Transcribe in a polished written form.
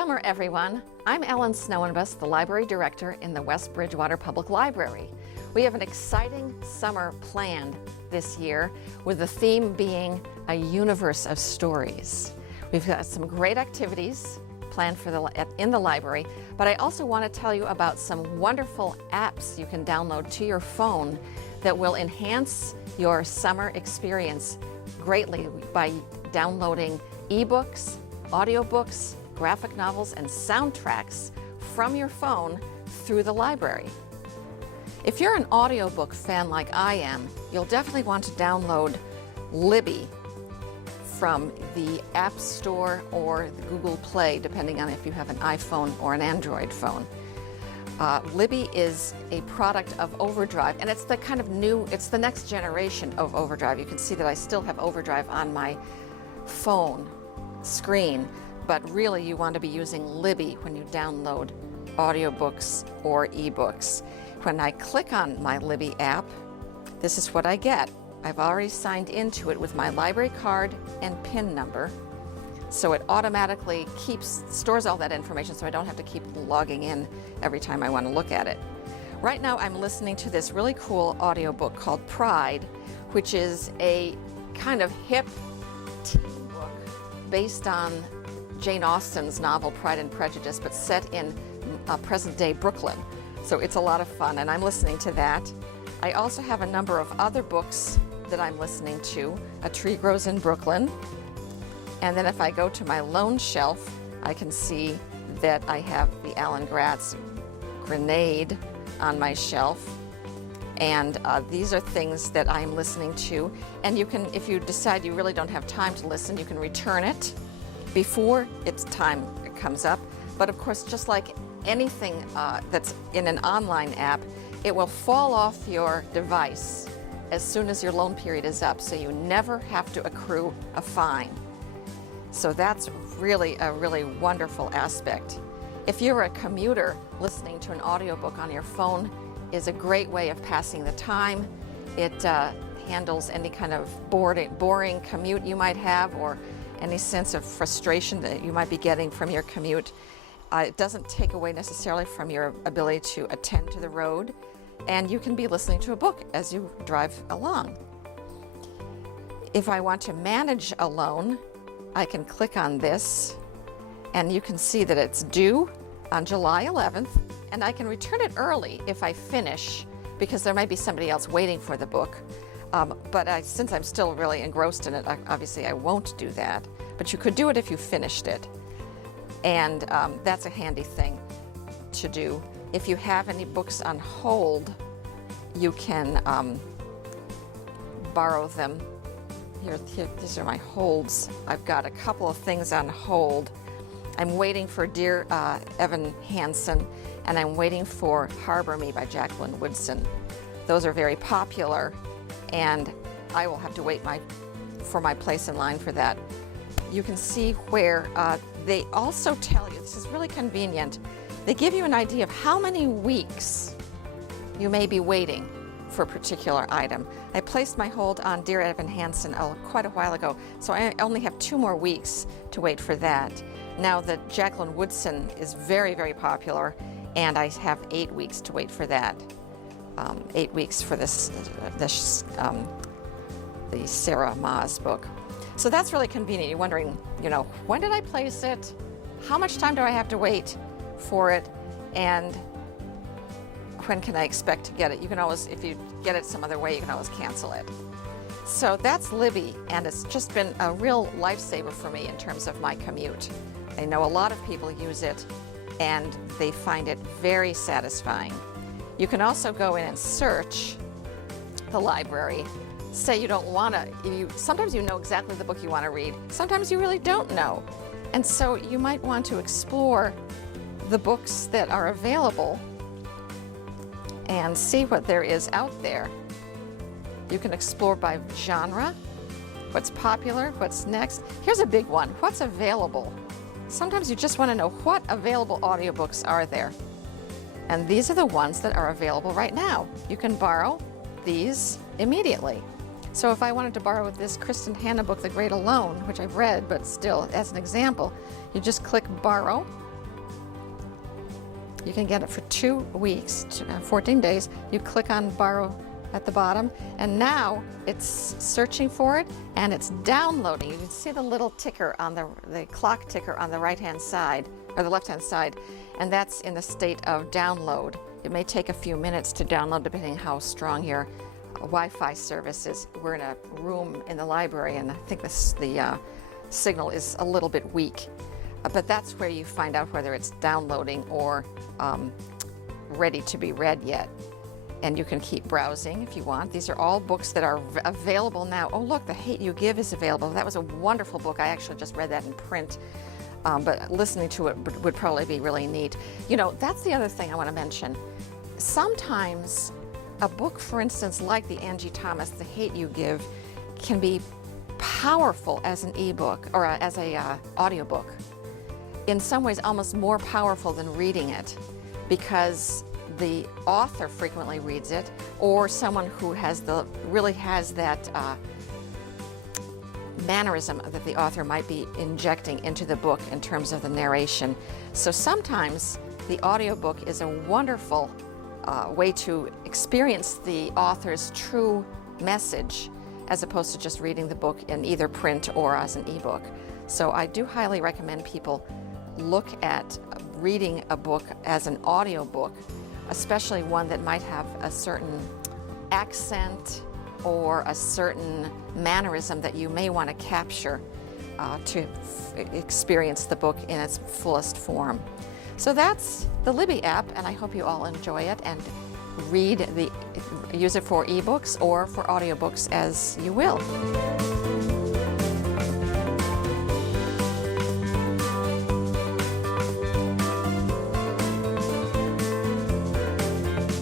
summer, everyone. I'm Ellen Snoeyenbos, the Library Director in the West Bridgewater Public Library. We have an exciting summer planned this year, with the theme being a universe of stories. We've got some great activities planned in the library, but I also want to tell you about some wonderful apps you can download to your phone that will enhance your summer experience greatly by downloading ebooks, audiobooks, graphic novels, and soundtracks from your phone through the library. If you're an audiobook fan like I am, you'll definitely want to download Libby from the App Store or the Google Play, depending on if you have an iPhone or an Android phone. Libby is a product of Overdrive, and it's the kind of it's the next generation of Overdrive. You can see that I still have Overdrive on my phone screen, but really you want to be using Libby when you download audiobooks or ebooks. When I click on my Libby app, this is what I get. I've already signed into it with my library card and PIN number, so it automatically stores all that information, so I don't have to keep logging in every time I want to look at it. Right now I'm listening to this really cool audiobook called Pride, which is a kind of hip teen book based on Jane Austen's novel Pride and Prejudice, but set in present-day Brooklyn. So it's a lot of fun, and I'm listening to that. I also have a number of other books that I'm listening to. A Tree Grows in Brooklyn. And then if I go to my loan shelf, I can see that I have the Alan Gratz Grenade on my shelf. And these are things that I'm listening to. And you can, if you decide you really don't have time to listen, you can return it before its time comes up. But of course, just like anything that's in an online app, it will fall off your device as soon as your loan period is up, so you never have to accrue a fine. So that's really a really wonderful aspect. If you're a commuter, listening to an audiobook on your phone is a great way of passing the time. It handles any kind of boring commute you might have, or any sense of frustration that you might be getting from your commute. It doesn't take away necessarily from your ability to attend to the road, and you can be listening to a book as you drive along. If I want to manage a loan, I can click on this, and you can see that it's due on July 11th, and I can return it early if I finish, because there might be somebody else waiting for the book. But since I'm still really engrossed in it, obviously I won't do that. But you could do it if you finished it. And that's a handy thing to do. If you have any books on hold, you can borrow them. Here, these are my holds. I've got a couple of things on hold. I'm waiting for Dear Evan Hansen, and I'm waiting for Harbor Me by Jacqueline Woodson. Those are very popular, and I will have to wait for my place in line for that. You can see where they also tell you, this is really convenient, they give you an idea of how many weeks you may be waiting for a particular item. I placed my hold on Dear Evan Hansen quite a while ago, so I only have 2 more weeks to wait for that. Now that Jacqueline Woodson is very, very popular, and I have 8 weeks to wait for that. 8 weeks for the Sarah Maas book. So that's really convenient. You're wondering, when did I place it? How much time do I have to wait for it? And when can I expect to get it? You can always, if you get it some other way, you can always cancel it. So that's Libby, and it's just been a real lifesaver for me in terms of my commute. I know a lot of people use it, and they find it very satisfying. You can also go in and search the library. Say you don't want to, sometimes you know exactly the book you want to read, sometimes you really don't know. And so you might want to explore the books that are available and see what there is out there. You can explore by genre, what's popular, what's next. Here's a big one, what's available? Sometimes you just want to know what available audiobooks are there. And these are the ones that are available right now. You can borrow these immediately. So if I wanted to borrow this Kristen Hanna book, The Great Alone, which I've read, but still, as an example, you just click Borrow, You can get it for 2 weeks, 14 days. You click on borrow at the bottom, and now it's searching for it and it's downloading. You can see the little ticker on the clock ticker on the right-hand side, or the left-hand side, and that's in the state of download. It may take a few minutes to download depending on how strong your Wi-Fi service is. We're in a room in the library, and I think the signal is a little bit weak. But that's where you find out whether it's downloading or ready to be read yet. And you can keep browsing if you want. These are all books that are available now. Oh look, The Hate You Give is available. That was a wonderful book. I actually just read that in print, but listening to it would probably be really neat. You know, that's the other thing I want to mention. Sometimes a book, for instance, like the Angie Thomas, The Hate You Give, can be powerful as an ebook or as a audiobook. In some ways almost more powerful than reading it, because the author frequently reads it, or someone who really has that mannerism that the author might be injecting into the book in terms of the narration. So sometimes the audiobook is a wonderful way to experience the author's true message, as opposed to just reading the book in either print or as an ebook. So I do highly recommend people look at reading a book as an audiobook, especially one that might have a certain accent or a certain mannerism that you may want to capture to experience the book in its fullest form. So that's the Libby app, and I hope you all enjoy it and use it for ebooks or for audiobooks as you will.